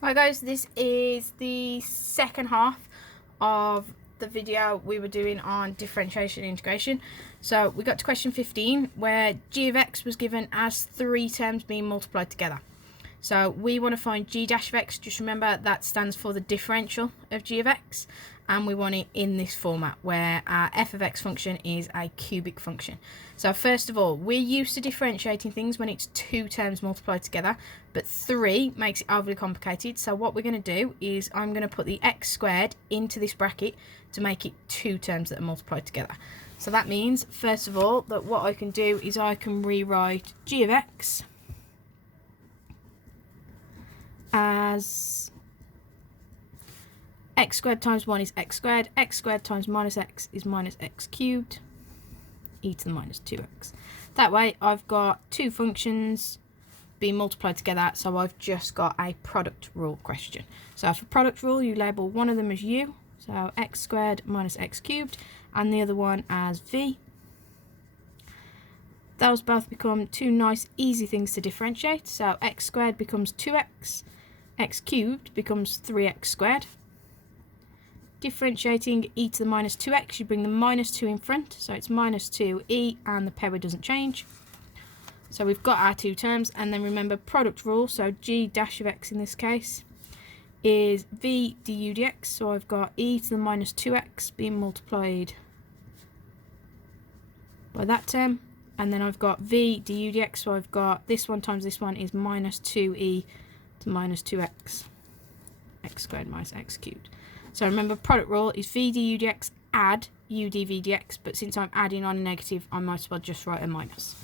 Hi guys, this is the second half of the video we were doing on differentiation and integration. So we got to question 15 where g of x was given as three terms being multiplied together. So we want to find g dash of x. Just remember that stands for the differential of g of x, and we want it in this format where our f of x function is a cubic function. So first of all, we're used to differentiating things when it's two terms multiplied together, but 3 makes it overly complicated. So what we're going to do is I'm going to put the x squared into this bracket to make it two terms that are multiplied together. So that means, first of all, that what I can do is I can rewrite g of x as x squared times 1 is x squared times minus x is minus x cubed, e to the minus 2x. That way I've got two functions being multiplied together, so I've just got a product rule question. So for product rule, you label one of them as u, so x squared minus x cubed, and the other one as v. Those both become two nice easy things to differentiate. So x squared becomes 2x, x cubed becomes 3x squared. Differentiating e to the minus 2x, you bring the minus 2 in front, so it's minus 2e, and the power doesn't change. So we've got our two terms, and then remember product rule, so g dash of x in this case is v du dx, so I've got e to the minus 2x being multiplied by that term, and then I've got v du dx, so I've got this one times this one is minus 2e to minus 2x, x squared minus x cubed. So remember, product rule is v du dx add u dv dx, but since I'm adding on a negative, I might as well just write a minus.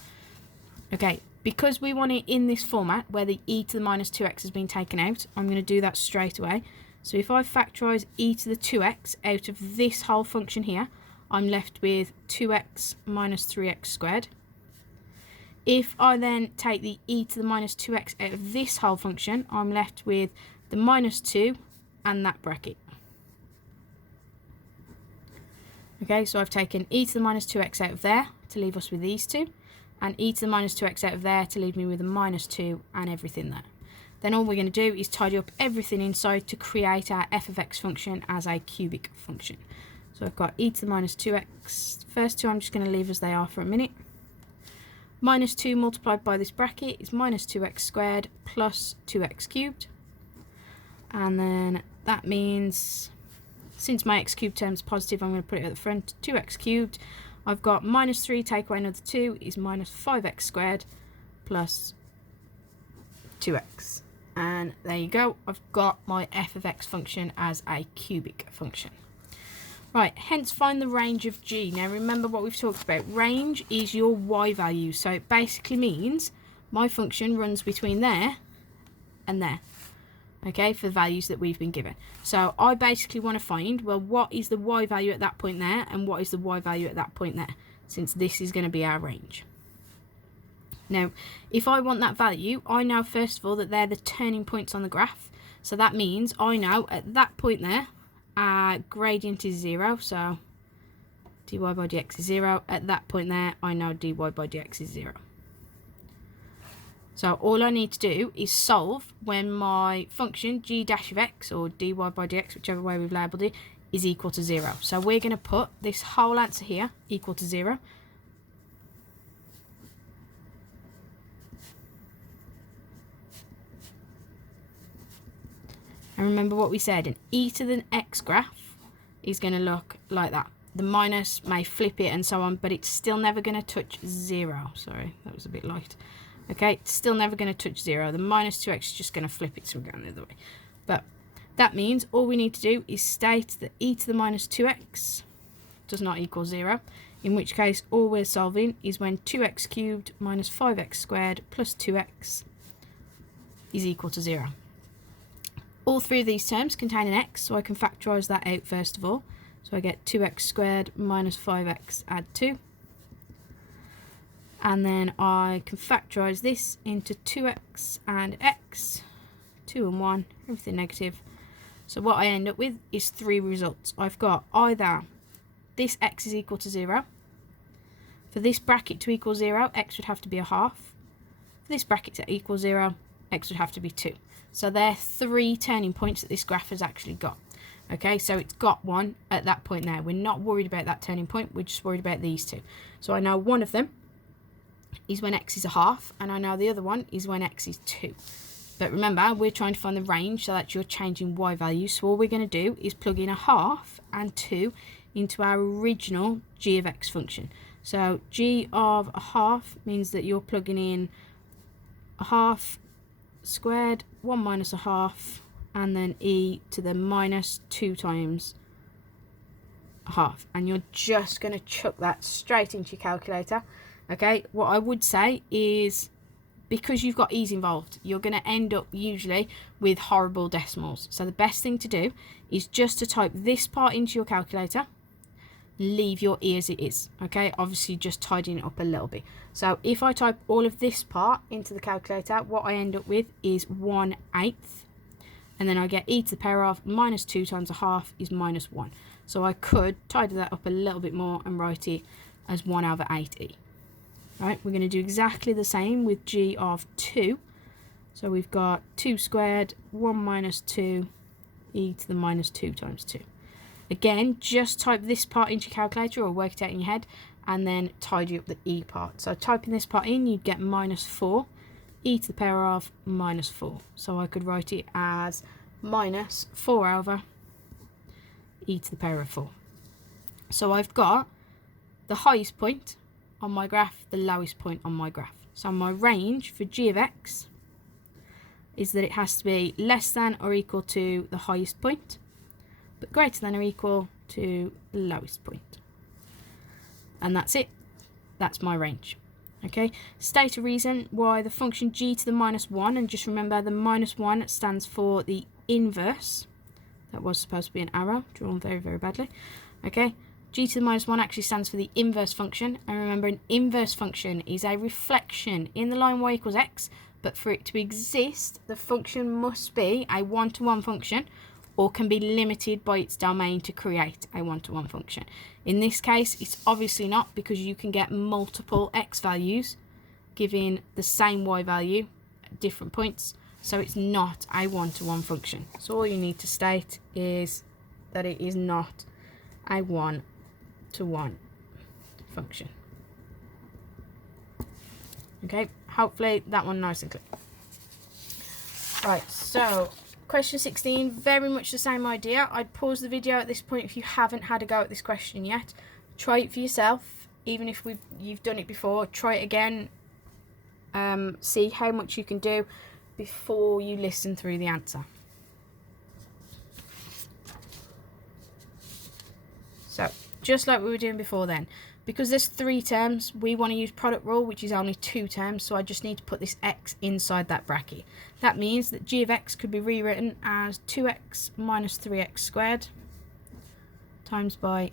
Okay, because we want it in this format where the e to the minus 2x has been taken out, I'm going to do that straight away. So if I factorise e to the 2x out of this whole function here, I'm left with 2x minus 3x squared. If I then take the e to the minus 2x out of this whole function, I'm left with the minus 2 and that bracket. Okay, so I've taken e to the minus 2x out of there to leave us with these two, and e to the minus 2x out of there to leave me with a minus 2 and everything there. Then all we're going to do is tidy up everything inside to create our f of x function as a cubic function. So I've got e to the minus 2x. The first two I'm just going to leave as they are for a minute. Minus 2 multiplied by this bracket is minus 2x squared plus 2x cubed. And then that means, since my x cubed term is positive, I'm going to put it at the front, 2x cubed. I've got minus 3, take away another 2, is minus 5x squared plus 2x. And there you go, I've got my f of x function as a cubic function. Right, hence find the range of g. Now remember what we've talked about. Range is your y value, so it basically means my function runs between there and there. Okay, for the values that we've been given. So I basically want to find, well, what is the y value at that point there, and what is the y value at that point there, since this is going to be our range. Now, if I want that value, I know first of all that they're the turning points on the graph. So that means I know at that point there, our gradient is 0, so dy by dx is 0. At that point there, I know dy by dx is 0. So all I need to do is solve when my function g dash of x, or dy by dx, whichever way we've labelled it, is equal to 0. So we're going to put this whole answer here equal to 0. And remember what we said, an e to the x graph is going to look like that. The minus may flip it and so on, but it's still never going to touch 0. Sorry, that was a bit light. Okay, it's still never going to touch 0. The minus 2x is just going to flip it, so we're going the other way. But that means all we need to do is state that e to the minus 2x does not equal 0, in which case all we're solving is when 2x cubed minus 5x squared plus 2x is equal to 0. All three of these terms contain an x, so I can factorise that out first of all. So I get 2x squared minus 5x add 2. And then I can factorise this into 2x and x, 2 and 1, everything negative. So what I end up with is three results. I've got either this x is equal to 0. For this bracket to equal 0, x would have to be a half. For this bracket to equal 0, x would have to be 2. So there are 3 turning points that this graph has actually got. Okay, so it's got one at that point there. We're not worried about that turning point, we're just worried about these 2. So I know one of them is when x is a half, and I know the other one is when x is 2. But remember, we're trying to find the range, so that you're changing y values. So all we're going to do is plug in a half and 2 into our original g of x function. So g of a half means that you're plugging in a half squared, 1 minus a half, and then e to the minus 2 times a half. And you're just going to chuck that straight into your calculator. Okay, what I would say is, because you've got e's involved, you're going to end up usually with horrible decimals. So the best thing to do is just to type this part into your calculator, leave your e as it is. Okay, obviously just tidying it up a little bit. So if I type all of this part into the calculator, what I end up with is 1/8, and then I get e to the power of minus 2 times a half is minus 1. So I could tidy that up a little bit more and write it as 1/8e. Right, we're going to do exactly the same with g of 2. So we've got 2 squared, 1 minus 2, e to the minus 2 times 2. Again, just type this part into your calculator or work it out in your head, and then tidy up the e part. So typing this part in, you'd get minus 4, e to the power of minus 4. So I could write it as minus 4 over e to the power of 4. So I've got the highest point on my graph, the lowest point on my graph. So my range for g of x is that it has to be less than or equal to the highest point, but greater than or equal to the lowest point. And that's it. That's my range. Okay, state a reason why the function g to the minus 1, and just remember the minus 1 stands for the inverse. That was supposed to be an arrow, drawn very, very badly. Okay, g to the minus 1 actually stands for the inverse function, and remember an inverse function is a reflection in the line y equals x, but for it to exist, the function must be a one-to-one function, or can be limited by its domain to create a one-to-one function. In this case, it's obviously not, because you can get multiple x values giving the same y value at different points, so it's not a one-to-one function. So all you need to state is that it is not a one-to-one function. Okay, hopefully that one nice and clear. Right, so question 16, very much the same idea. I'd pause the video at this point if you haven't had a go at this question yet. Try it for yourself, even if you've done it before. Try it again, see how much you can do before you listen through the answer. So, just like we were doing before then, because there's 3 terms, we want to use product rule, which is only 2 terms, so I just need to put this x inside that bracket. That means that g of x could be rewritten as 2x minus 3x squared times by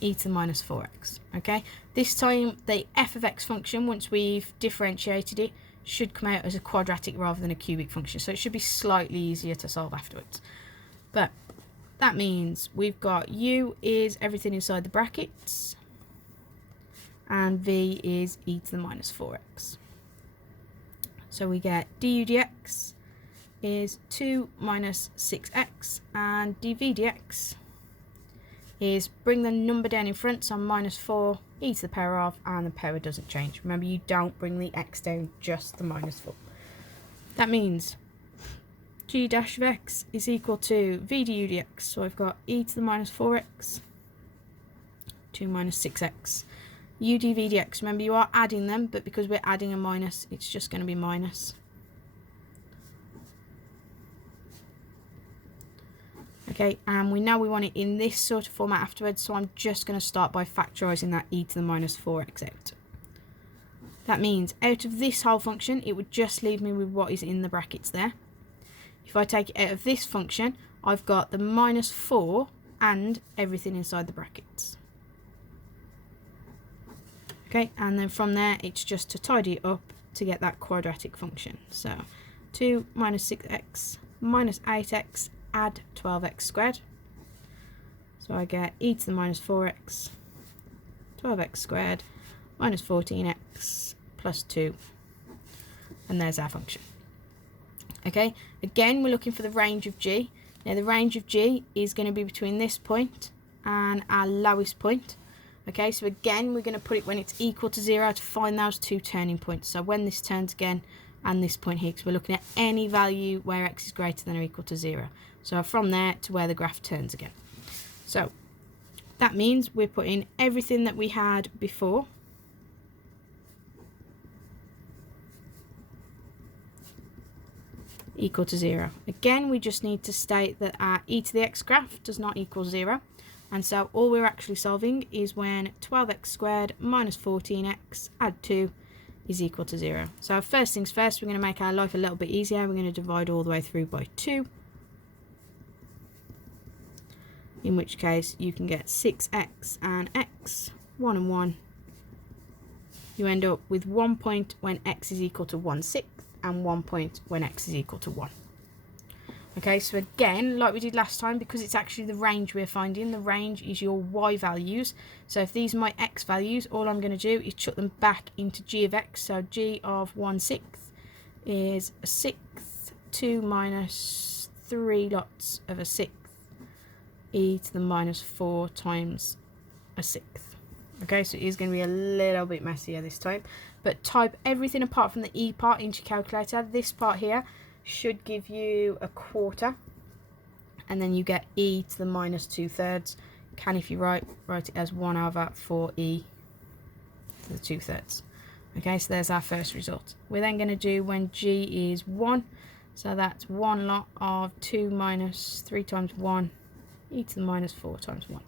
e to the minus 4x. Okay, this time the f of x function, once we've differentiated it, should come out as a quadratic rather than a cubic function, so it should be slightly easier to solve afterwards. But that means we've got u is everything inside the brackets, and v is e to the minus 4x. So we get du dx is 2 minus 6x, and dv dx is, bring the number down in front, so minus 4 e to the power of, and the power doesn't change. Remember, you don't bring the x down, just the minus 4. That means g dash of x is equal to v du dx, so I've got e to the minus 4x, 2 minus 6x. u dv dx, remember you are adding them, but because we're adding a minus, it's just going to be minus. Okay, and we know we want it in this sort of format afterwards, so I'm just going to start by factorising that e to the minus 4x out. That means out of this whole function, it would just leave me with what is in the brackets there. If I take it out of this function, I've got the minus 4 and everything inside the brackets. Okay, and then from there, it's just to tidy it up to get that quadratic function. So 2 minus 6x minus 8x, add 12x squared. So I get e to the minus 4x, 12x squared, minus 14x plus 2. And there's our function. Okay, again, we're looking for the range of g. Now, the range of g is going to be between this point and our lowest point. Okay, so again, we're going to put it when it's equal to 0 to find those two turning points. So when this turns again and this point here, because we're looking at any value where x is greater than or equal to 0. So from there to where the graph turns again. So that means we're putting everything that we had before equal to 0. Again, we just need to state that our e to the x graph does not equal 0. And so all we're actually solving is when 12x squared minus 14x add 2 is equal to 0. So first things first, we're going to make our life a little bit easier. We're going to divide all the way through by 2. In which case you can get 6x and x, 1 and 1. You end up with 1 point when x is equal to 1/6 and 1 point when x is equal to 1. Okay, so again, like we did last time, because it's actually the range we're finding, the range is your y values. So if these are my x values, all I'm going to do is chuck them back into g of x. So g of 1/6 is a 6th, 2 minus 3 lots of a 6th, e to the minus 4 times a 6th. Okay, so it is going to be a little bit messier this time. But type everything apart from the e part into your calculator. This part here should give you a quarter, and then you get e to the minus 2/3. Can, if you write it as 1 over 4e to the 2/3. Okay, so there's our first result. We're then going to do when g is 1, so that's 1 lot of 2 minus 3 times 1 e to the minus 4 times 1.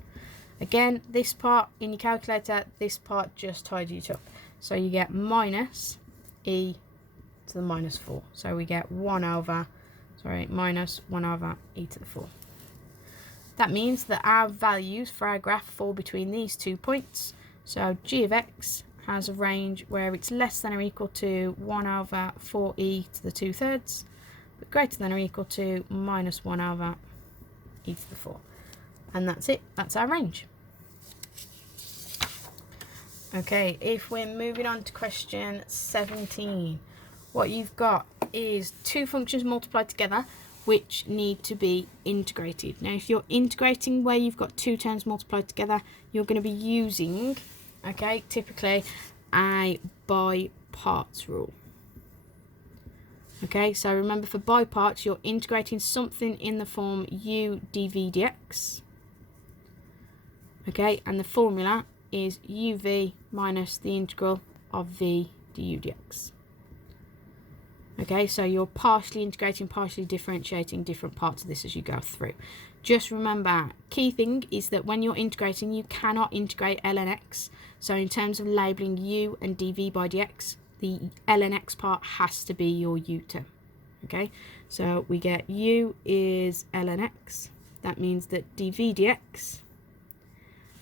Again, this part in your calculator, this part just tidies it up. So you get minus e to the minus 4. So we get minus 1 over e to the 4. That means that our values for our graph fall between these 2 points. So g of x has a range where it's less than or equal to 1 over 4e to the 2/3, but greater than or equal to minus 1 over e to the 4. And that's it. That's our range. Okay, if we're moving on to question 17, what you've got is two functions multiplied together which need to be integrated. Now, if you're integrating where you've got two terms multiplied together, you're going to be using, okay, typically a by parts rule. Okay, so remember, for by parts, you're integrating something in the form u dv dx. Okay, and the formula is uv minus the integral of v du dx. Okay, so you're partially integrating, partially differentiating different parts of this as you go through. Just remember, key thing is that when you're integrating, you cannot integrate ln x. So in terms of labelling u and dv by dx, the ln x part has to be your u term. Okay, so we get u is ln x. That means that dv dx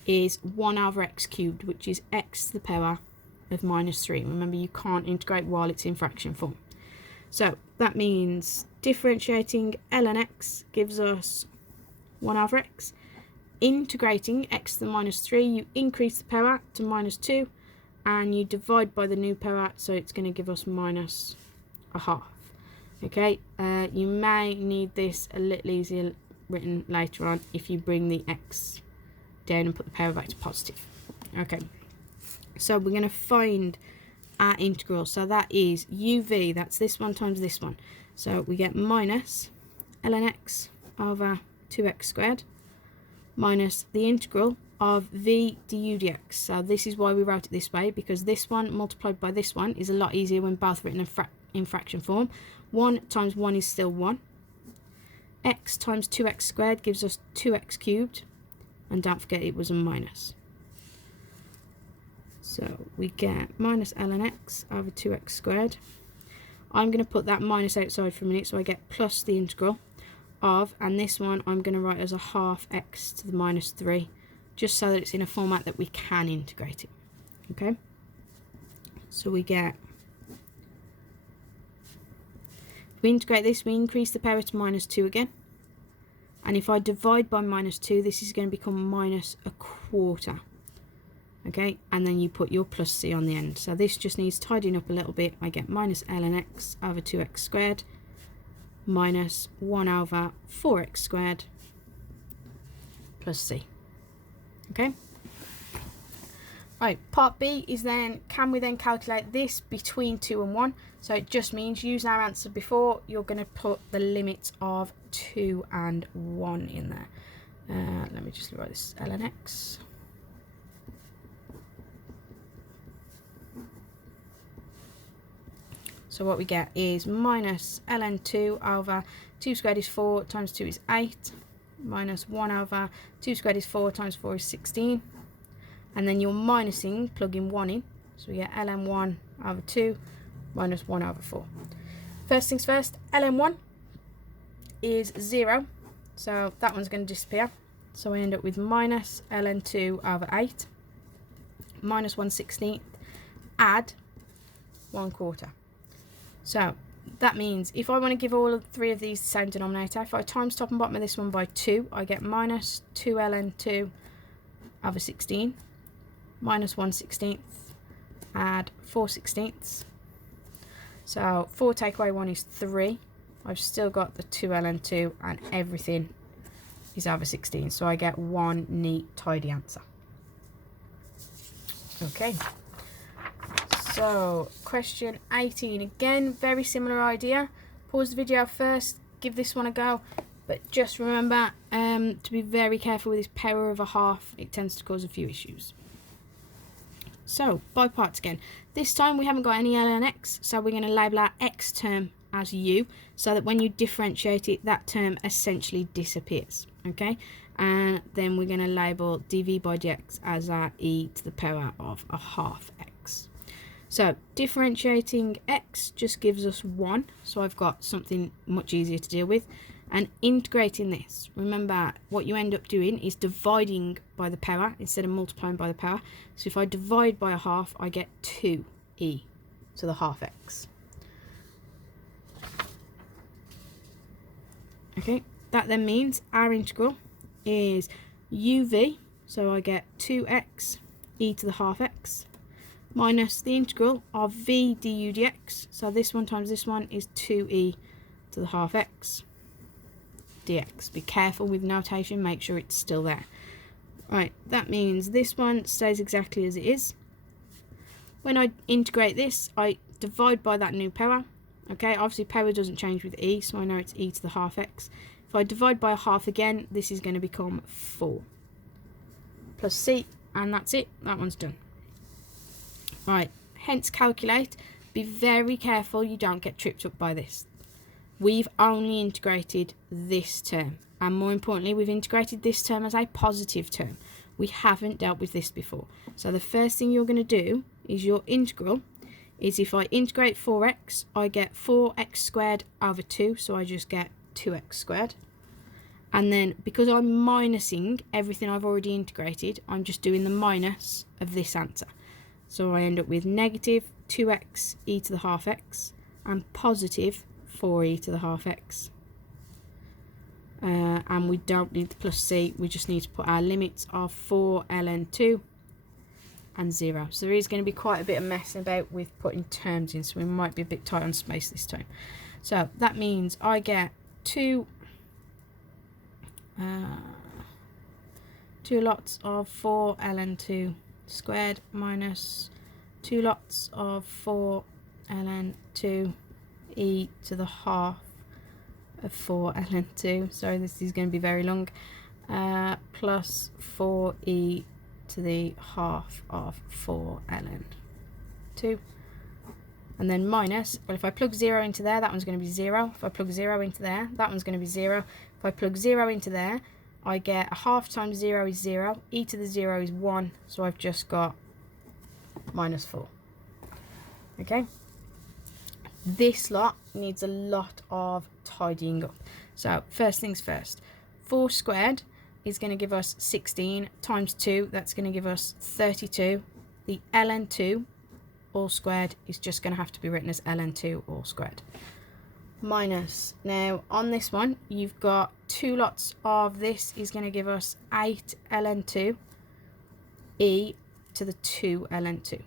is 1 over x cubed, which is x to the power of minus 3. Remember, you can't integrate while it's in fraction form. So that means differentiating ln x gives us 1 over x. Integrating x to the minus 3, you increase the power to minus 2, and you divide by the new power, so it's going to give us minus a half. Okay, you may need this a little easier written later on if you bring the x down and put the power back to positive. Okay, so we're going to find our integral. So that is uv, that's this one times this one. So we get minus ln x over 2x squared minus the integral of v du dx. So this is why we wrote it this way, because this one multiplied by this one is a lot easier when both written in fraction form. 1 times 1 is still 1. X times 2x squared gives us 2x cubed. And don't forget it was a minus. So we get minus ln x over 2x squared. I'm going to put that minus outside for a minute, so I get plus the integral of, and this one I'm going to write as a half x to the minus 3, just so that it's in a format that we can integrate it. Okay, so we get, if we integrate this, we increase the power to minus 2 again. And if I divide by minus 2, this is going to become minus a quarter. Okay, and then you put your plus c on the end. So this just needs tidying up a little bit. I get minus ln x over 2x squared minus 1 over 4x squared plus c. Okay. Right, part B is then, can we then calculate this between 2 and 1? So it just means, using our answer before, you're going to put the limits of 2 and 1 in there. Let me just write this ln x. So what we get is minus ln 2 over 2 squared is 4 times 2 is 8, minus 1 over 2 squared is 4 times 4 is 16. And then you're minusing, plugging 1 in. So we get ln 1 over 2 minus 1 over 4. First things first, ln 1 is 0. So that one's going to disappear. So we end up with minus ln 2 over 8 minus 1/16, add 1/4. So that means if I want to give all of 3 of these the same denominator, if I times top and bottom of this one by 2, I get minus 2 ln 2 over 16 minus 1/16, add 4/16. So 4 take away 1 is 3. I've still got the 2 ln 2 and everything is over 16. So I get one neat, tidy answer. Okay. So question 18, again, very similar idea. Pause the video first, give this one a go. But just remember to be very careful with this power of a half. It tends to cause a few issues. So, by parts again. This time we haven't got any ln x, so we're going to label our x term as u, so that when you differentiate it, that term essentially disappears. Okay? And then we're going to label dv by dx as our e to the power of a half x. So, differentiating x just gives us 1, so I've got something much easier to deal with. And integrating this, remember what you end up doing is dividing by the power instead of multiplying by the power. So if I divide by a half, I get 2e to the half x. Okay, that then means our integral is uv, so I get 2x e to the half x, minus the integral of v du dx, so this one times this one is 2e to the half x dx. Be careful with notation, make sure it's still there. Right, that means this one stays exactly as it is. When I integrate this, I divide by that new power. Okay, obviously power doesn't change with e, so I know it's e to the half x. If I divide by a half again, this is going to become 4 plus c, and that's it, that one's done. Right, hence calculate. Be very careful you don't get tripped up by this. We've only integrated this term, and more importantly, we've integrated this term as a positive term. We haven't dealt with this before. So the first thing you're going to do is your integral is, if I integrate 4x, I get 4x squared over 2, so I just get 2x squared. And then because I'm minusing everything I've already integrated, I'm just doing the minus of this answer. So I end up with negative 2x e to the half x and positive 4e to the half x. And we don't need the plus c, we just need to put our limits of 4 ln 2 and 0. So there is going to be quite a bit of messing about with putting terms in, so we might be a bit tight on space this time. So that means I get 2 lots of 4 ln 2 squared minus 2 lots of 4 ln 2 e to the half of 4 ln 2. Sorry, this is going to be very long. Plus 4e to the half of 4 ln 2. And then minus, well, if I plug 0 into there, that one's going to be 0. If I plug 0 into there, that one's going to be 0. If I plug 0 into there, I get a half times 0 is 0. E to the 0 is 1. So I've just got minus 4. Okay. This lot needs a lot of tidying up. So first things first, 4 squared is going to give us 16 times 2. That's going to give us 32. The ln 2 all squared is just going to have to be written as ln 2 all squared. Minus, now on this one you've got 2 lots of this is going to give us 8 ln 2 e to the 2 ln 2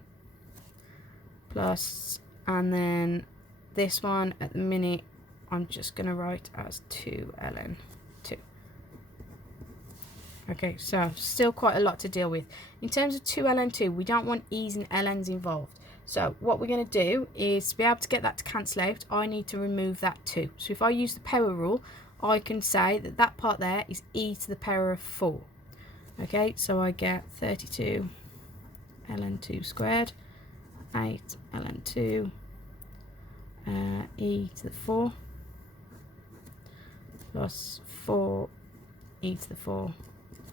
plus, and then this one at the minute I'm just going to write as 2 ln 2. Okay, so still quite a lot to deal with. In terms of 2 ln 2, we don't want e's and ln's involved. So what we're going to do is, to be able to get that to cancel out, I need to remove that 2. So if I use the power rule, I can say that that part there is e to the power of 4. Okay, so I get 32 ln 2 squared, 8 ln 2, e to the 4, plus 4 e to the 4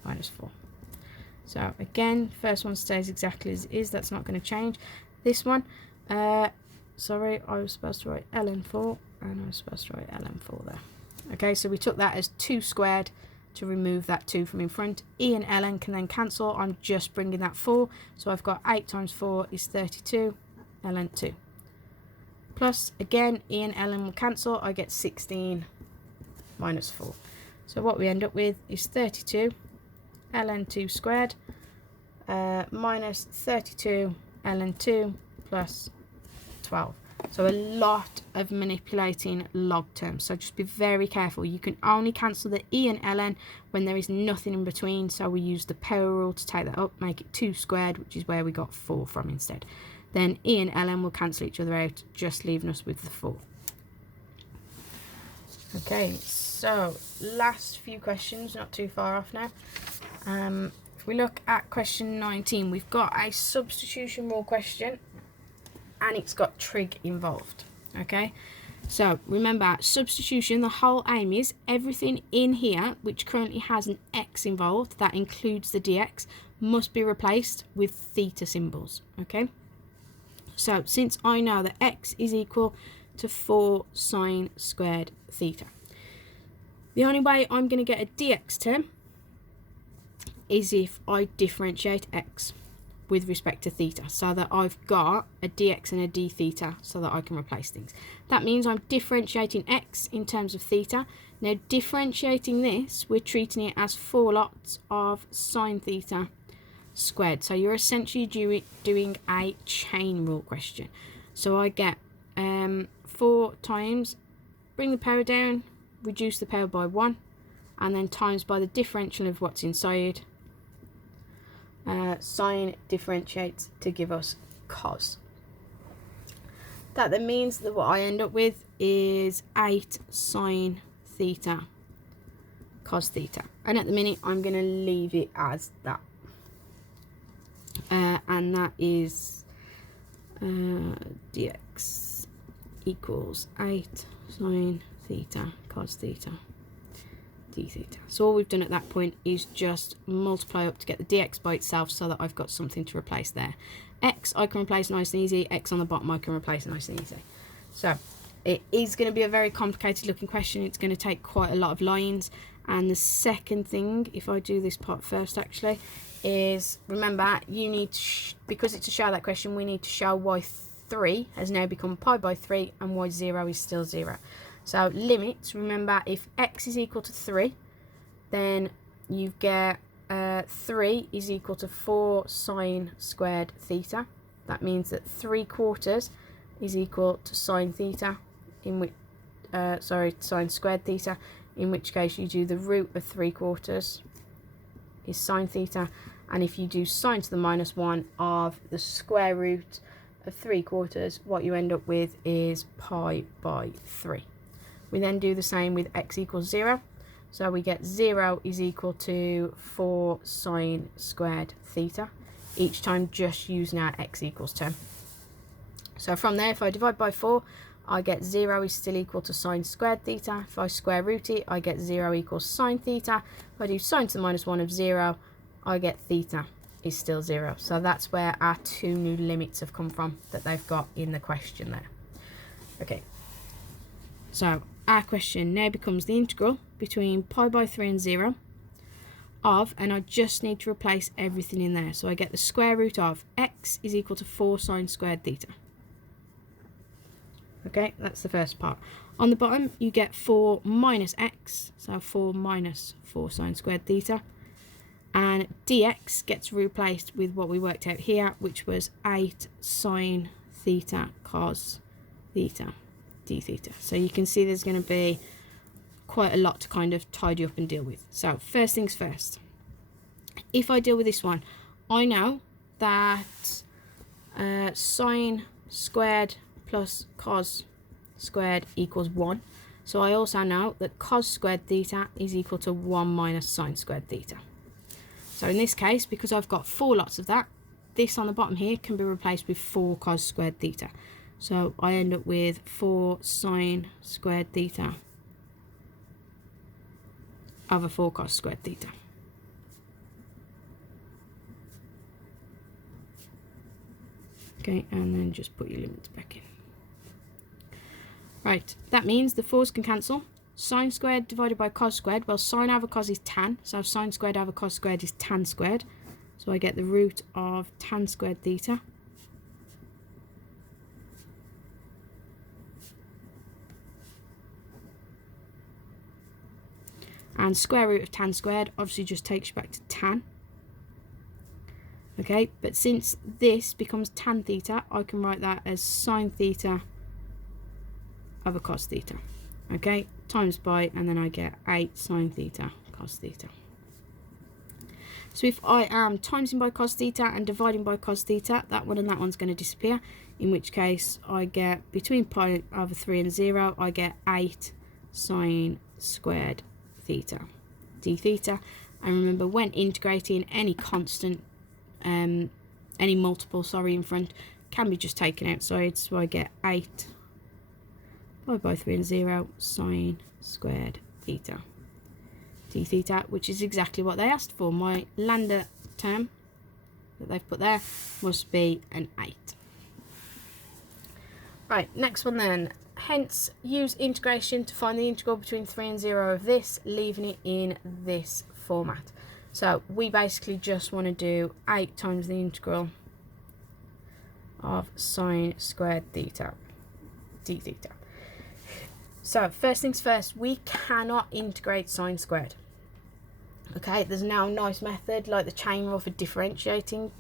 minus 4. So again, first one stays exactly as it is. That's not going to change. This one, sorry, I was supposed to write ln 4, and I was supposed to write ln 4 there. Okay, so we took that as 2 squared to remove that 2 from in front. E and ln can then cancel. I'm just bringing that 4. So I've got 8 times 4 is 32 ln 2. Plus, again, e and ln will cancel. I get 16 minus 4. So what we end up with is 32 ln 2 squared minus 32 ln 2 plus 12. So a lot of manipulating log terms, so just be very careful. You can only cancel the e and ln when there is nothing in between, so we use the power rule to take that up, make it 2 squared, which is where we got 4 from instead. Then e and ln will cancel each other out, just leaving us with the 4. Okay, so last few questions, not too far off now. If we look at question 19, we've got a substitution rule question, and it's got trig involved. Okay, so remember, substitution, the whole aim is everything in here which currently has an x involved, that includes the dx, must be replaced with theta symbols. Okay, so since I know that x is equal to 4 sine squared theta, the only way I'm going to get a dx term is if I differentiate x with respect to theta, so that I've got a dx and a d theta, so that I can replace things. That means I'm differentiating x in terms of theta. Now differentiating this, we're treating it as 4 lots of sine theta squared. So you're essentially doing a chain rule question. So I get 4 times, bring the power down, reduce the power by 1, and then times by the differential of what's inside. Sine differentiates to give us cos. That then means that what I end up with is 8 sine theta cos theta, and at the minute I'm going to leave it as that, and that is dx equals 8 sine theta cos theta d theta. So all we've done at that point is just multiply up to get the dx by itself, so that I've got something to replace there. X I can replace nice and easy, x on the bottom I can replace nice and easy. So it is going to be a very complicated looking question. It's going to take quite a lot of lines. And the second thing, if I do this part first actually, is remember you need to, because it's a show that question, we need to show why 3 has now become pi by 3 and why 0 is still 0. So limits, remember, if x is equal to 3, then you get 3 is equal to 4 sine squared theta. That means that 3/4 is equal to sine theta, in which sine squared theta, in which case you do the root of 3/4 is sine theta, and if you do sine to the minus 1 of the square root of 3/4, what you end up with is pi by 3. We then do the same with x equals 0. So we get 0 is equal to 4 sine squared theta. Each time just using our x equals term. So from there, if I divide by 4, I get 0 is still equal to sine squared theta. If I square root it, I get 0 equals sine theta. If I do sine to the minus 1 of 0, I get theta is still 0. So that's where our 2 new limits have come from that they've got in the question there. Okay. So our question now becomes the integral between pi by 3 and 0 of, and I just need to replace everything in there. So I get the square root of x is equal to 4 sine squared theta. Okay, that's the first part. On the bottom, you get 4 minus x, so 4 minus 4 sine squared theta. And dx gets replaced with what we worked out here, which was 8 sine theta cos theta. d theta. So you can see there's going to be quite a lot to kind of tidy up and deal with. So first things first, if I deal with this one, I know that sine squared plus cos squared equals 1. So I also know that cos squared theta is equal to 1 minus sine squared theta. So in this case, because I've got 4 lots of that, this on the bottom here can be replaced with 4 cos squared theta. So I end up with 4 sine squared theta over 4 cos squared theta. Okay, and then just put your limits back in. Right, that means the 4's can cancel. Sine squared divided by cos squared, well, sine over cos is tan, so sine squared over cos squared is tan squared. So I get the root of tan squared theta. And square root of tan squared obviously just takes you back to tan. Okay, but since this becomes tan theta, I can write that as sine theta over cos theta. Okay, times by, and then I get 8 sine theta cos theta. So if I am timesing by cos theta and dividing by cos theta, that one and that one's going to disappear, in which case I get between pi over 3 and 0, I get 8 sine squared theta d theta. And remember, when integrating, any constant, any multiple, sorry, in front can be just taken outside. So I get 8 pi by 3 and 0 sine squared theta d theta, which is exactly what they asked for. My lambda term that they've put there must be an 8. Right, next one then. Hence, use integration to find the integral between 3 and 0 of this, leaving it in this format. So we basically just want to do 8 times the integral of sine squared theta d theta. So first things first, we cannot integrate sine squared. Okay, there's now a nice method like the chain rule for differentiating.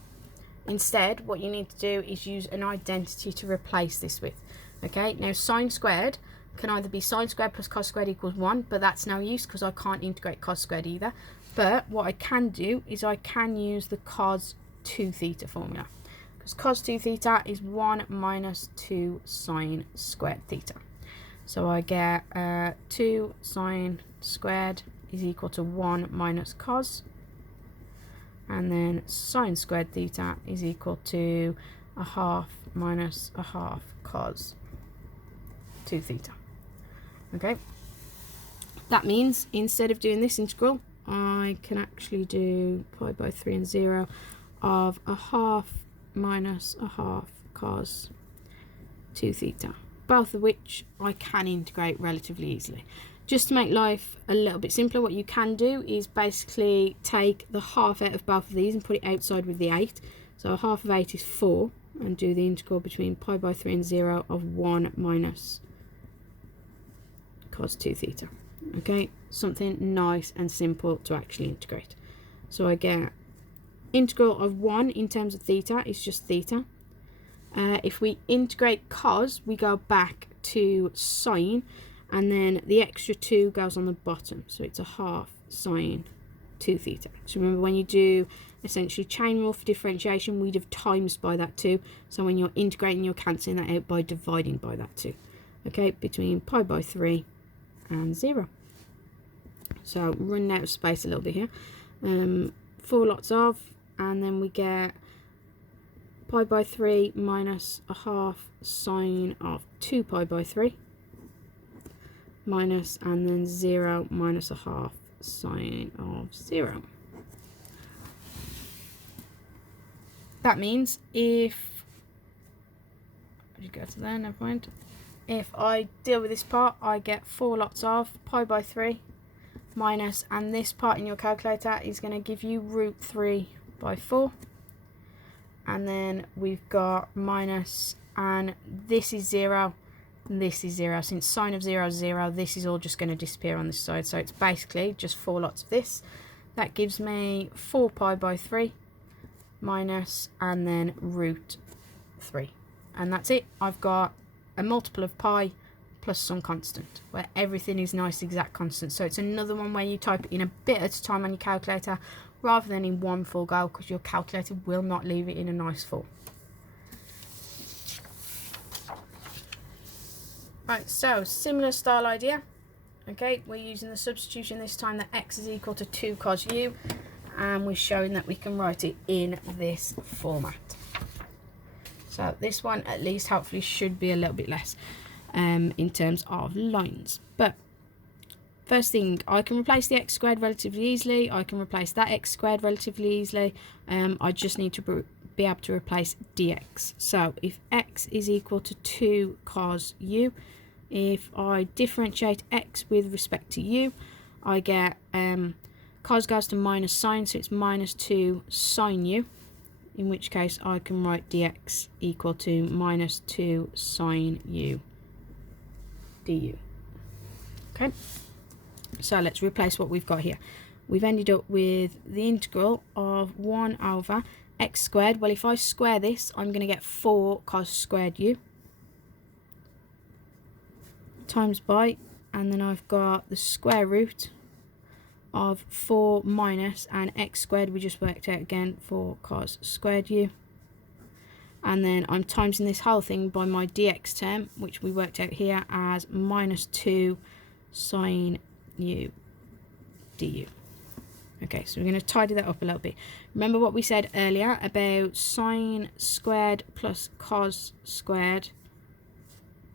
Instead, what you need to do is use an identity to replace this with. Okay, now sine squared can either be sine squared plus cos squared equals 1, but that's no use because I can't integrate cos squared either. But what I can do is I can use the cos 2 theta formula, because cos 2 theta is 1 minus 2 sine squared theta. So I get 2 sine squared is equal to 1 minus cos, and then sine squared theta is equal to a half minus a half cos 2 theta. Okay, that means instead of doing this integral, I can actually do pi by 3 and 0 of a half minus a half cos 2 theta, both of which I can integrate relatively easily. Just to make life a little bit simpler, what you can do is basically take the half out of both of these and put it outside with the 8. So a half of 8 is 4, and do the integral between pi by 3 and 0 of 1 minus cos 2 theta. Okay, something nice and simple to actually integrate. So I get integral of 1 in terms of theta is just theta. If we integrate cos, we go back to sine, and then the extra 2 goes on the bottom, so it's a half sine 2 theta. So remember, when you do essentially chain rule for differentiation, we'd have times by that 2. So when you're integrating, you're cancelling that out by dividing by that 2. Okay, between pi by 3 and 0. So running out of space a little bit here. 4 lots of, and then we get pi by 3 minus a half sine of 2 pi by 3 minus, and then 0 minus a half sine of 0. That means if you go to there, never mind. If I deal with this part, I get 4 lots of pi by 3 minus, and this part in your calculator is going to give you root 3 by 4. And then we've got minus, and this is 0, and this is 0. Since sine of 0 is 0, this is all just going to disappear on this side. So it's basically just 4 lots of this. That gives me 4 pi by 3 minus, and then root 3. And that's it. I've got a multiple of pi plus some constant, where everything is nice exact constant. So it's another one where you type it in a bit at a time on your calculator rather than in one full go, because your calculator will not leave it in a nice full. Right, so similar style idea. Okay, we're using the substitution this time that x is equal to 2 cos u, and we're showing that we can write it in this format. So this one at least hopefully should be a little bit less in terms of lines. But first thing, I can replace the x squared relatively easily. I can replace that x squared relatively easily. I just need to be able to replace dx. So if x is equal to 2 cos u, if I differentiate x with respect to u, I get cos goes to minus sine, so it's minus 2 sine u, in which case I can write dx equal to minus 2 sine u du. Okay, so let's replace what we've got here. We've ended up with the integral of 1 over x squared. Well, if I square this, I'm going to get 4 cos squared u times by, and then I've got the square root of 4 minus, and x squared we just worked out again, 4 cos squared u, and then I'm timesing this whole thing by my dx term, which we worked out here as minus 2 sine u du. Okay, so we're going to tidy that up a little bit. Remember what we said earlier about sine squared plus cos squared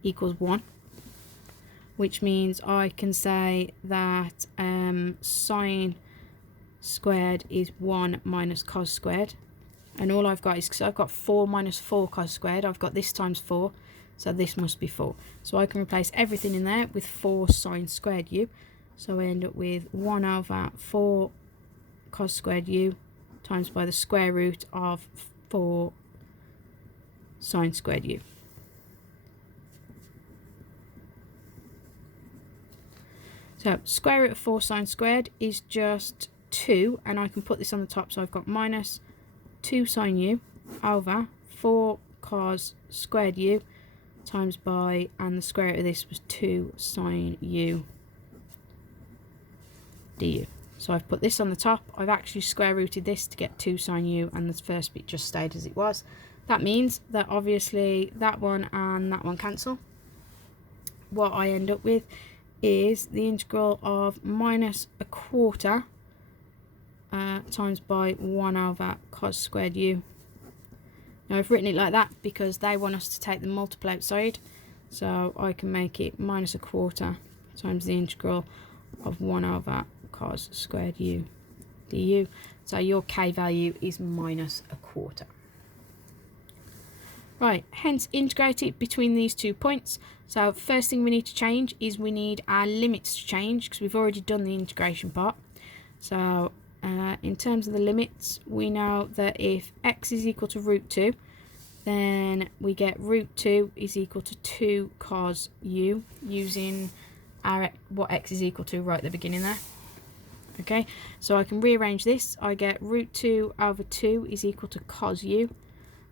equals 1, which means I can say that sine squared is 1 minus cos squared, and all I've got is, because I've got 4 minus 4 cos squared, I've got this times 4, so this must be 4. So I can replace everything in there with 4 sine squared u, so I end up with 1 over 4 cos squared u times by the square root of 4 sine squared u. So square root of 4 sine squared is just 2, and I can put this on the top, so I've got minus 2 sine u over 4 cos squared u times by, and the square root of this was 2 sine u du. So I've put this on the top. I've actually square rooted this to get 2 sine u, and the first bit just stayed as it was. That means that obviously that one and that one cancel. What I end up with is the integral of minus a quarter times by 1 over cos squared u. Now I've written it like that because they want us to take the multiple outside, so I can make it minus a quarter times the integral of 1 over cos squared u du. So your k value is minus a quarter. Right, hence integrate it between these 2 points. So first thing we need to change is we need our limits to change, because we've already done the integration part. So in terms of the limits, we know that if x is equal to root 2, then we get root 2 is equal to 2 cos u, using our what x is equal to right at the beginning there. Okay, so I can rearrange this. I get root 2 over 2 is equal to cos u,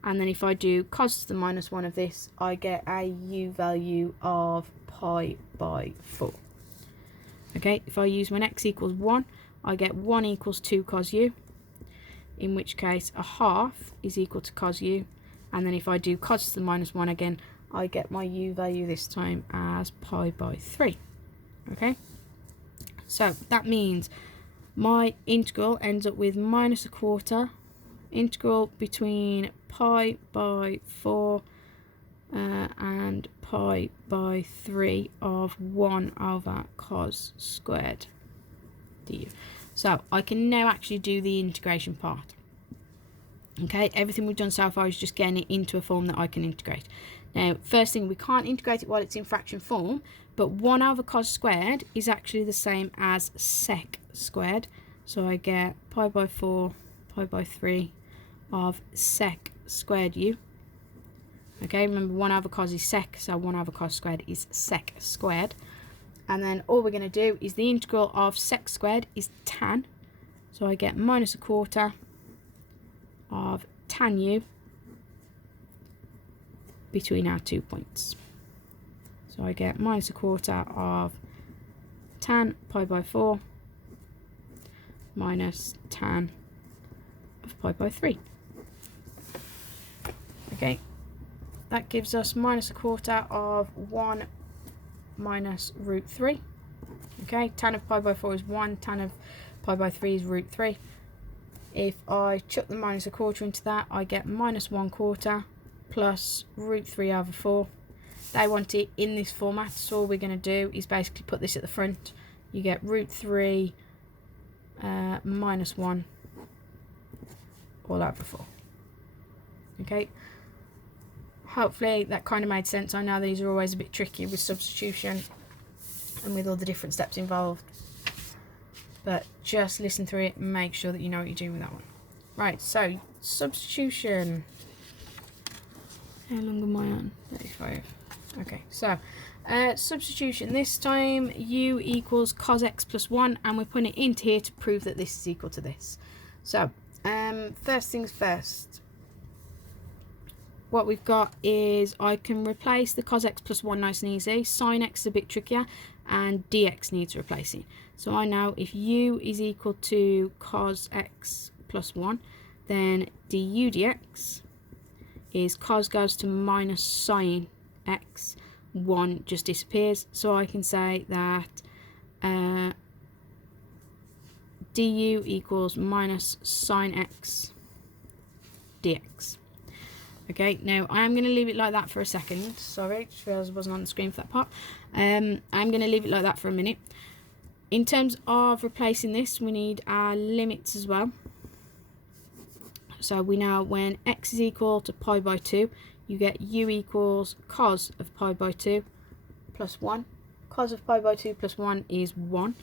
and then if I do cos to the minus 1 of this, I get a u value of pi by 4. Okay, if I use when x equals 1, I get 1 equals 2 cos u, in which case a half is equal to cos u, and then if I do cos to the minus 1 again, I get my u value this time as pi by 3. Okay, so that means my integral ends up with minus a quarter integral between pi by 4 and pi by 3 of 1 over cos squared du. So I can now actually do the integration part. Okay, everything we've done so far is just getting it into a form that I can integrate. Now, first thing, we can't integrate it while it's in fraction form, but 1 over cos squared is actually the same as sec squared. So I get pi by 4, pi by 3 of sec squared u. Okay, remember 1 over cos is sec, so 1 over cos squared is sec squared. And then all we're going to do is the integral of sec squared is tan. So I get minus a quarter of tan u between our 2 points. So So I get minus a quarter of tan pi by 4 minus tan of pi by 3. Okay, that gives us minus a quarter of 1 minus root 3. Okay, tan of pi by 4 is 1, tan of pi by 3 is root 3. If I chuck the minus a quarter into that, I get minus 1 quarter plus root 3 over 4. They want it in this format, so all we're going to do is basically put this at the front. You get root 3 minus 1 all over 4. Okay, hopefully that kind of made sense. I know these are always a bit tricky with substitution and with all the different steps involved, but just listen through it and make sure that you know what you're doing with that one. Right, so substitution. How long am I on? 35. Okay, so substitution. This time u equals cos x plus 1, and we're putting it into here to prove that this is equal to this. So first things first, what we've got is I can replace the cos x plus 1 nice and easy. Sin x is a bit trickier, and dx needs replacing. So I know if u is equal to cos x plus 1, then du dx is cos goes to minus sin x, 1 just disappears. So I can say that du equals minus sin x dx. Okay, now I'm going to leave it like that for a second. Sorry, just realised I wasn't on the screen for that part. I'm going to leave it like that for a minute. In terms of replacing this, we need our limits as well. So we know when x is equal to pi by 2, you get u equals cos of pi by 2 plus 1. Cos of pi by 2 plus 1 is 1.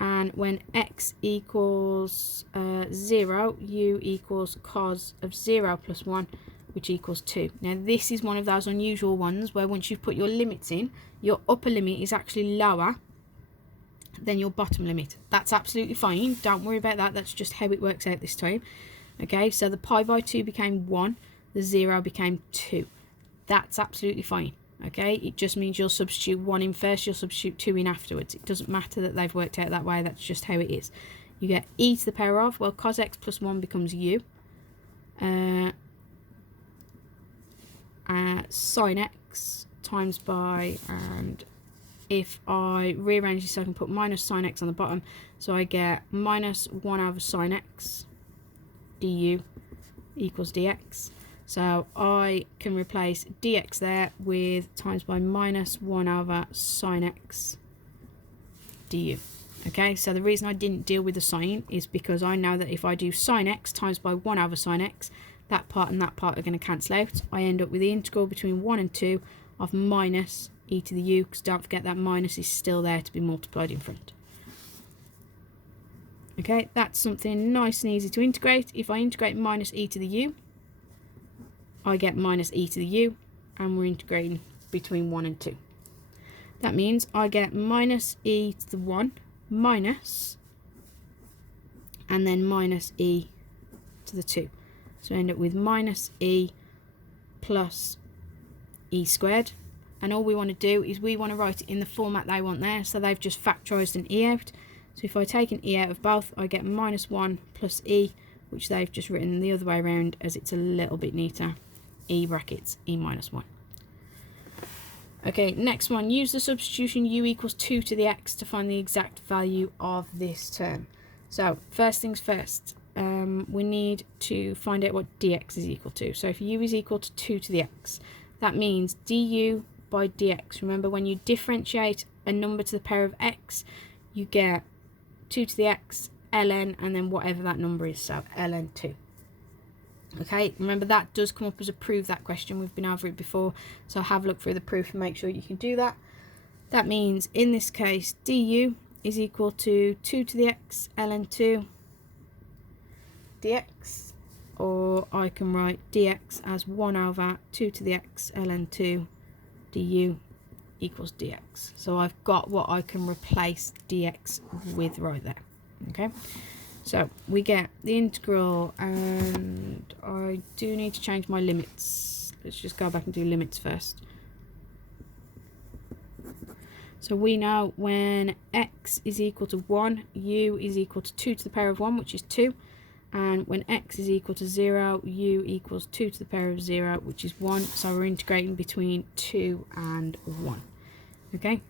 And when x equals 0, u equals cos of 0 plus 1, which equals 2. Now this is one of those unusual ones where once you've put your limits in, your upper limit is actually lower than your bottom limit. That's absolutely fine, don't worry about that, that's just how it works out this time. Okay, so the pi by 2 became 1, the 0 became 2. That's absolutely fine. Okay, it just means you'll substitute 1 in first, you'll substitute 2 in afterwards. It doesn't matter that they've worked out that way, that's just how it is. You get e to the power of, well, cos x plus 1 becomes u. Sin x times by, and if I rearrange this so I can put minus sin x on the bottom, so I get minus 1 over sin x du equals dx. So I can replace dx there with times by minus 1 over sin x du. Okay, so the reason I didn't deal with the sign is because I know that if I do sin x times by 1 over sin x, that part and that part are going to cancel out. I end up with the integral between 1 and 2 of minus e to the u, because don't forget that minus is still there to be multiplied in front. Okay, that's something nice and easy to integrate. If I integrate minus e to the u, I get minus e to the u, and we're integrating between 1 and 2. That means I get minus e to the 1 minus, and then minus e to the 2. So I end up with minus e plus e squared. And all we want to do is we want to write it in the format they want there. So they've just factorised an e out. So if I take an e out of both, I get minus 1 plus e, which they've just written the other way around as it's a little bit neater. E brackets e minus 1. Okay, next one. Use the substitution u equals 2 to the x to find the exact value of this term. So first things first, we need to find out what dx is equal to. So if u is equal to 2 to the x, that means du by dx. Remember, when you differentiate a number to the power of x, you get 2 to the x, ln, and then whatever that number is, so ln 2. Okay, remember that does come up as a prove that question. We've been over it before, so have a look through the proof and make sure you can do that. That means in this case du is equal to 2 to the x ln 2 dx, or I can write dx as 1 over 2 to the x ln 2 du equals dx. So I've got what I can replace dx with right there. Okay, so we get the integral, and I do need to change my limits. Let's just go back and do limits first. So we know when x is equal to 1, u is equal to 2 to the power of 1, which is 2. And when x is equal to 0, u equals 2 to the power of 0, which is 1. So we're integrating between 2 and 1. Okay?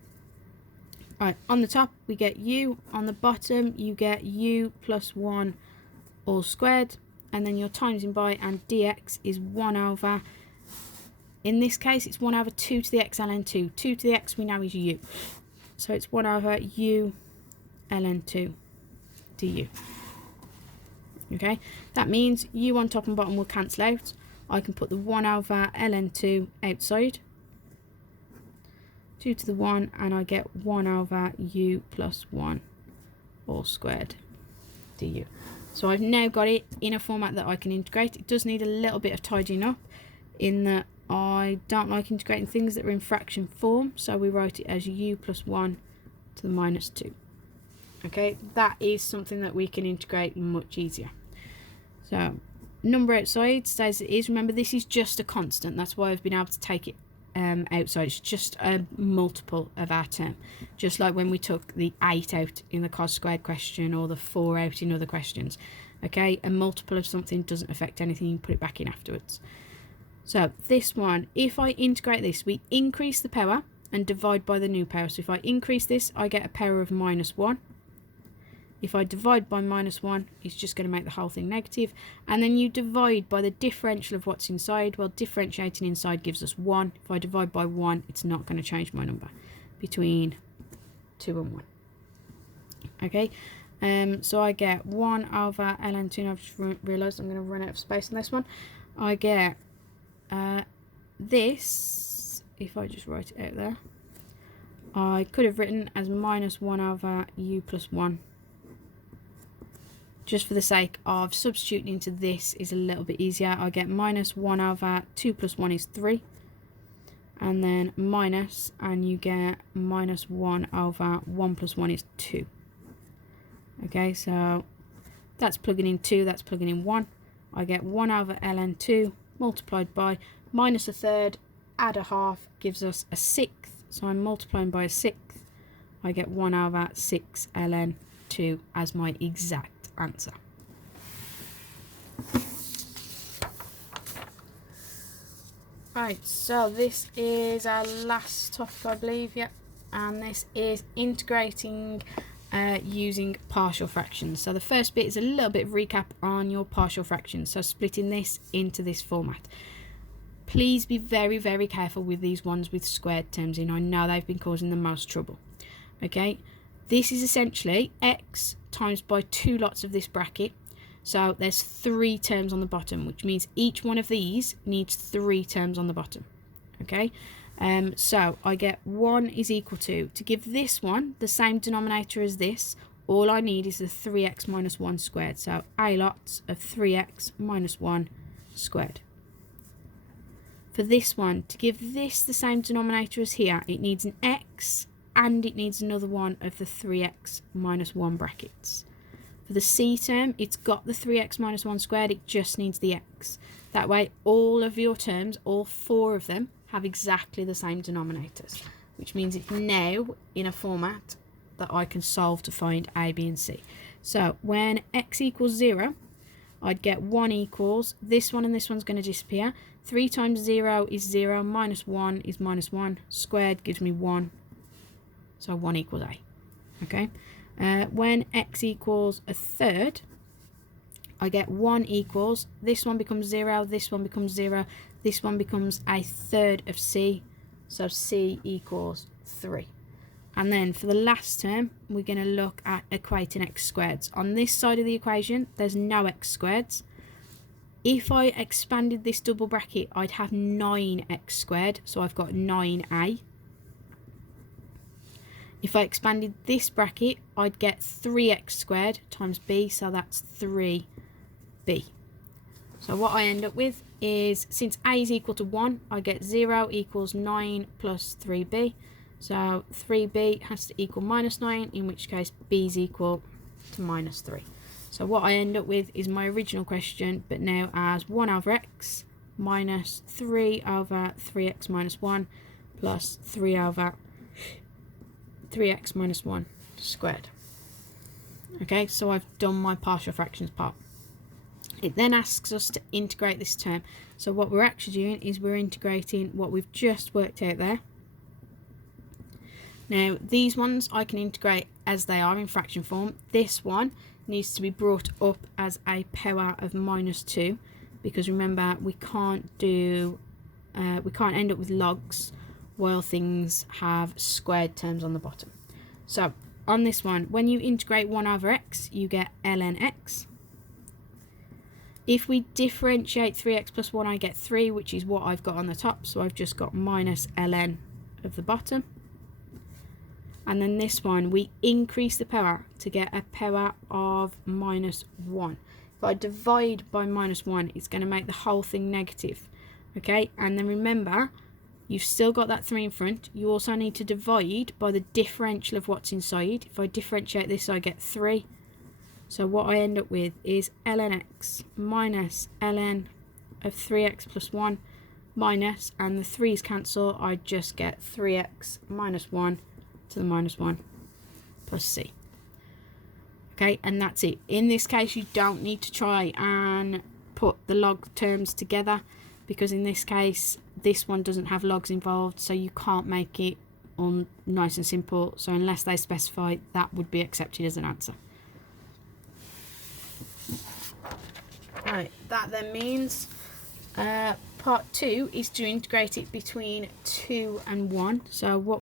Right, on the top we get u. On the bottom you get u plus 1 all squared. And then you're timesing by, and dx is 1 over, in this case it's 1 over 2 to the x ln 2. 2 to the x we know is u. So it's 1 over u ln 2 du. Okay, that means u on top and bottom will cancel out. I can put the 1 over ln 2 outside. 2 to the 1, and I get 1 over u plus 1 all squared du. So I've now got it in a format that I can integrate. It does need a little bit of tidying up in that I don't like integrating things that are in fraction form. So we write it as u plus 1 to the minus 2. Okay, that is something that we can integrate much easier. So number outside stays as it is. Remember, this is just a constant. That's why I've been able to take it outside. It's just a multiple of our term, just like when we took the 8 out in the cos squared question or the 4 out in other questions. Okay, a multiple of something doesn't affect anything. You can put it back in afterwards. So this one, if I integrate this, we increase the power and divide by the new power. So if I increase this, I get a power of minus 1. If I divide by minus 1, it's just going to make the whole thing negative. And then you divide by the differential of what's inside. Well, differentiating inside gives us 1. If I divide by 1, it's not going to change my number between 2 and 1. Okay, so I get 1 over ln 2. I've just realised I'm going to run out of space on this one. I get this, if I just write it out there, I could have written as minus 1 over u plus 1. Just for the sake of substituting into this is a little bit easier. I get minus 1 over 2 plus 1 is 3. And then minus, and you get minus 1 over 1 plus 1 is 2. Okay, so that's plugging in 2, that's plugging in 1. I get 1 over ln 2 multiplied by minus a third, add a half, gives us a sixth. So I'm multiplying by a sixth. I get 1 over 6 ln 2 as my exact answer. Right, so this is our last topic, I believe, yep, and this is integrating using partial fractions. So the first bit is a little bit of recap on your partial fractions, so splitting this into this format. Please be very, very careful with these ones with squared terms in. I know they've been causing the most trouble. Okay, this is essentially x times by 2 lots of this bracket. So there's 3 terms on the bottom, which means each one of these needs 3 terms on the bottom. Okay, so I get 1 is equal to give this one the same denominator as this, all I need is the 3x minus 1 squared. So a lots of 3x minus 1 squared. For this one, to give this the same denominator as here, it needs an x and it needs another one of the 3x minus 1 brackets. For the c term, it's got the 3x minus 1 squared, it just needs the x. That way, all of your terms, all 4 of them, have exactly the same denominators, which means it's now in a format that I can solve to find a, b, and c. So when x equals 0, I'd get 1 equals, this one and this one's going to disappear. 3 times 0 is 0, minus 1 is minus 1, squared gives me 1. So 1 equals a. Okay. When x equals a third, I get 1 equals, this one becomes 0, this one becomes 0, this one becomes a third of c, so c equals 3. And then for the last term, we're going to look at equating x squareds. On this side of the equation, there's no x squareds. If I expanded this double bracket, I'd have 9x squared, so I've got 9a. If I expanded this bracket, I'd get 3x squared times b, so that's 3b. So what I end up with is, since a is equal to 1, I get 0 equals 9 plus 3b. So 3b has to equal minus 9, in which case b is equal to minus 3. So what I end up with is my original question, but now as 1 over x minus 3 over 3x minus 1 plus 3 over 3x minus 1 squared. Okay, so I've done my partial fractions part. It then asks us to integrate this term. So what we're actually doing is we're integrating what we've just worked out there. Now, these ones I can integrate as they are in fraction form. This one needs to be brought up as a power of minus 2, because remember, we can't end up with logs while things have squared terms on the bottom. So on this one, when you integrate 1 over x, you get ln x. If we differentiate 3x plus 1, I get 3, which is what I've got on the top. So I've just got minus ln of the bottom. And then this one, we increase the power to get a power of minus 1. If I divide by minus 1, it's going to make the whole thing negative. Okay, and then remember, you've still got that 3 in front. You also need to divide by the differential of what's inside. If I differentiate this, I get 3. So what I end up with is ln x minus ln of 3x plus 1 minus, and the 3's cancel, I just get 3x minus 1 to the minus 1 plus c. Okay, and that's it. In this case, you don't need to try and put the log terms together, because in this case, this one doesn't have logs involved, so you can't make it nice and simple. So unless they specify, that would be accepted as an answer. Right, that then means part 2 is to integrate it between 2 and 1. So what